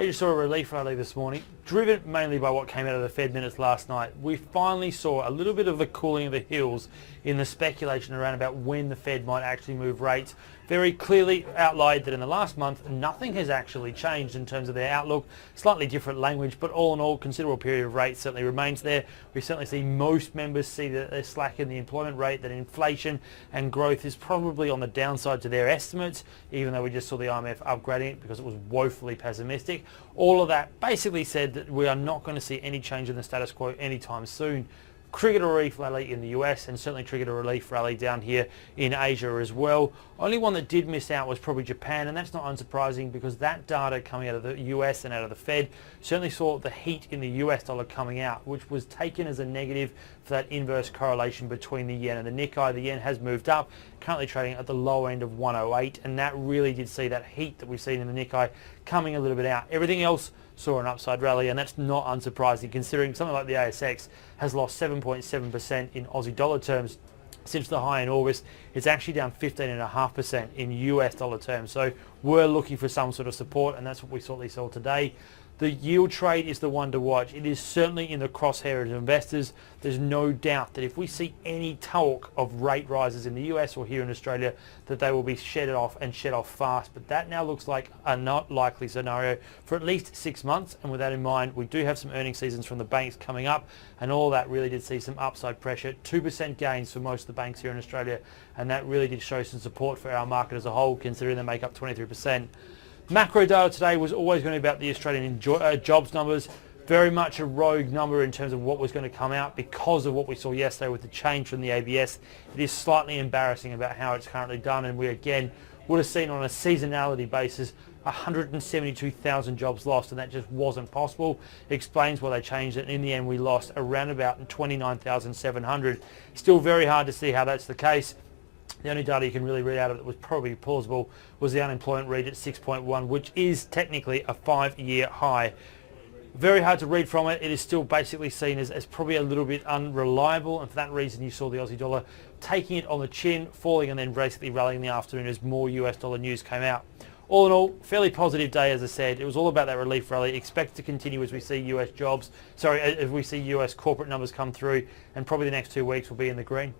I just saw a relief rally this morning, driven mainly by what came out of the Fed minutes last night. We finally saw a little bit of the cooling of the heels in the speculation around about when the Fed might actually move rates. Very clearly outlined that in the last month, nothing has actually changed in terms of their outlook. Slightly different language, but all in all, considerable period of rate certainly remains there. We certainly see most members see that they're slack in the employment rate, that inflation and growth is probably on the downside to their estimates, even though we just saw the IMF upgrading it because it was woefully pessimistic. All of that basically said that we are not going to see any change in the status quo anytime soon. Triggered a relief rally in the US and certainly triggered a relief rally down here in Asia as well. Only one that did miss out was probably Japan, and that's not unsurprising because that data coming out of the US and out of the Fed certainly saw the heat in the US dollar coming out, which was taken as a negative for that inverse correlation between the yen and the Nikkei. The yen has moved up, currently trading at the low end of 108, and that really did see that heat that we've seen in the Nikkei coming a little bit out. Everything else saw an upside rally, and that's not unsurprising considering something like the ASX has lost 7.7% in Aussie dollar terms since the high in August. It's actually down 15.5% in US dollar terms. So we're looking for some sort of support, and that's what we saw today. The yield trade is the one to watch. It is certainly in the crosshairs of investors. There's no doubt that if we see any talk of rate rises in the US or here in Australia, that they will be shed off and shed off fast. But that now looks like a not likely scenario for at least 6 months. And with that in mind, we do have some earnings seasons from the banks coming up, and all that really did see some upside pressure. 2% gains for most of the banks here in Australia, and that really did show some support for our market as a whole, considering they make up 23%. Macro data today was always going to be about the Australian jobs numbers. Very much a rogue number in terms of what was going to come out because of what we saw yesterday with the change from the ABS. It is slightly embarrassing about how it's currently done, and we again would have seen on a seasonality basis 172,000 jobs lost, and that just wasn't possible. It explains why they changed it, and in the end we lost around about 29,700. Still very hard to see how that's the case. The only data you can really read out of it that was probably plausible was the unemployment rate at 6.1, which is technically a 5-year high. Very hard to read from it. It is still basically seen as probably a little bit unreliable, and for that reason you saw the Aussie dollar taking it on the chin, falling and then basically rallying in the afternoon as more US dollar news came out. All in all, fairly positive day, as I said. It was all about that relief rally. Expect to continue as we see US corporate numbers come through, and probably the next 2 weeks will be in the green.